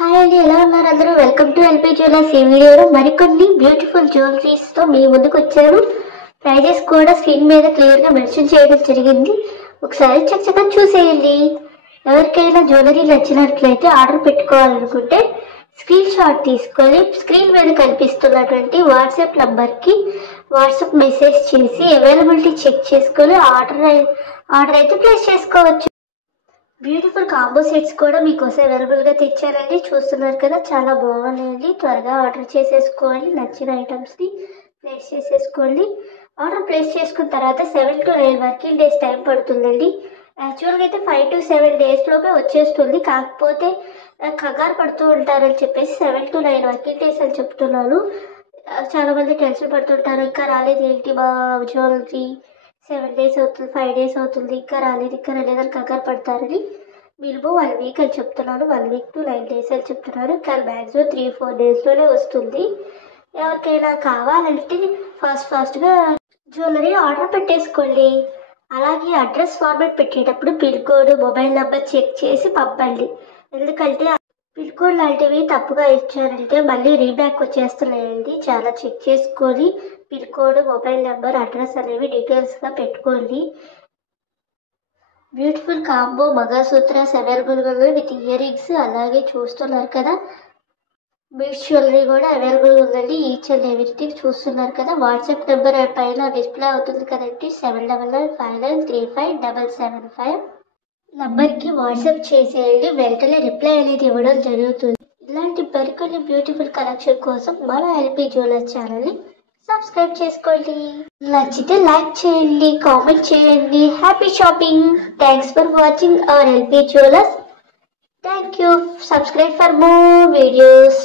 Hi అండి, ఎలా ఉన్నారు అందరూ? Welcome to LP jewellers. ఈ వీడియోలో మరికొన్ని బ్యూటిఫుల్ జ్యువెలరీస్ తో మీ ముందుకు వచ్చాను. ప్రైజెస్ కూడా స్క్రీన్ మీద క్లియర్ గా మెన్షన్ చేయడం జరిగింది. ఒకసారి చక్కగా చూసేయండి. ఎవరికైనా జ్యువెలరీ నచ్చినట్లయితే ఆర్డర్ పెట్టుకోవాలనుకుంటే స్క్రీన్ షాట్ తీసుకొని స్క్రీన్ మీద కనిపిస్తున్నటువంటి వాట్సాప్ నంబర్ కి వాట్సాప్ మెసేజ్ చేసి అవైలబిలిటీ చెక్ చేసుకొని ఆర్డర్ అయితే ప్లేస్ చేసుకోవచ్చు. బ్యూటిఫుల్ కాంబో సెట్స్ కూడా మీకోసం అవైలబుల్ గా తెచ్చానండి. చూస్తున్నారు కదా, చాలా బాగున్నాయండి. త్వరగా ఆర్డర్ చేసేసుకోండి. నచ్చిన ఐటమ్స్ ని ప్లేస్ చేసేసుకోండి. ఆర్డర్ ప్లేస్ చేసుకున్న తర్వాత 7 to 9 వర్కింగ్ డేస్ టైం పడుతుందండి. యాక్చువల్గా అయితే 5 to 7 days లోపే వచ్చేస్తుంది. కాకపోతే కంగారు పడుతూ ఉంటారని చెప్పేసి 7 to 9 వర్కింగ్ డేస్ అని చెప్తున్నాను. చాలా మంది టెన్షన్ పడుతుంటారు, ఇంకా రాలేదు ఏంటి మా జ్యువెలరీ, 7 days అవుతుంది, 5 days అవుతుంది, ఇంకా రాలేదని కంగారు పడతారని. మినిమం 1 week అని చెప్తున్నాను. 1 week to 9 days అని చెప్తున్నాను. కానీ మ్యాక్సిమం 3-4 days లోనే వస్తుంది. ఎవరికైనా కావాలంటే ఫాస్ట్గా జ్యువెలరీ ఆర్డర్ పెట్టేసుకోండి. అలాగే అడ్రస్ ఫార్మాట్ పెట్టేటప్పుడు pin code, mobile number check చేసి పంపండి. ఎందుకంటే పిన్ కోడ్ లాంటివి తప్పుగా ఇచ్చారంటే మళ్ళీ రీబ్యాక్ వచ్చేస్తున్నాయండి. చాలా చెక్ చేసుకొని pin code, mobile number, address అనేవి డీటెయిల్స్గా పెట్టుకోండి. బ్యూటిఫుల్ కాంబో మంగళసూత్రాస్ అవైలబుల్గా ఉన్నాయి విత్ ఇయర్ రింగ్స్. అలాగే చూస్తున్నారు కదా, బీడ్స్ జ్యువెలరీ కూడా అవైలబుల్ ఉందండి. ఈచ్ అండ్ ఎవ్రీథింగ్ చూస్తున్నారు కదా. వాట్సాప్ నెంబర్ పైన డిస్ప్లే అవుతుంది కదండి, 7995935775 నంబర్కి వాట్సాప్ చేసేయండి. వెంటనే రిప్లై అనేది ఇవ్వడం జరుగుతుంది. ఇలాంటి మరికొన్ని బ్యూటిఫుల్ కలెక్షన్ కోసం మన ఎల్పీ జ్యువెలర్స్ ఛానల్ని సబ్స్క్రైబ్ చేసుకోండి. నచ్చితే లైక్ చేయండి, కామెంట్ చేయండి. Happy shopping. Thanks for watching our LP jewellers. Thank you. Subscribe for more videos.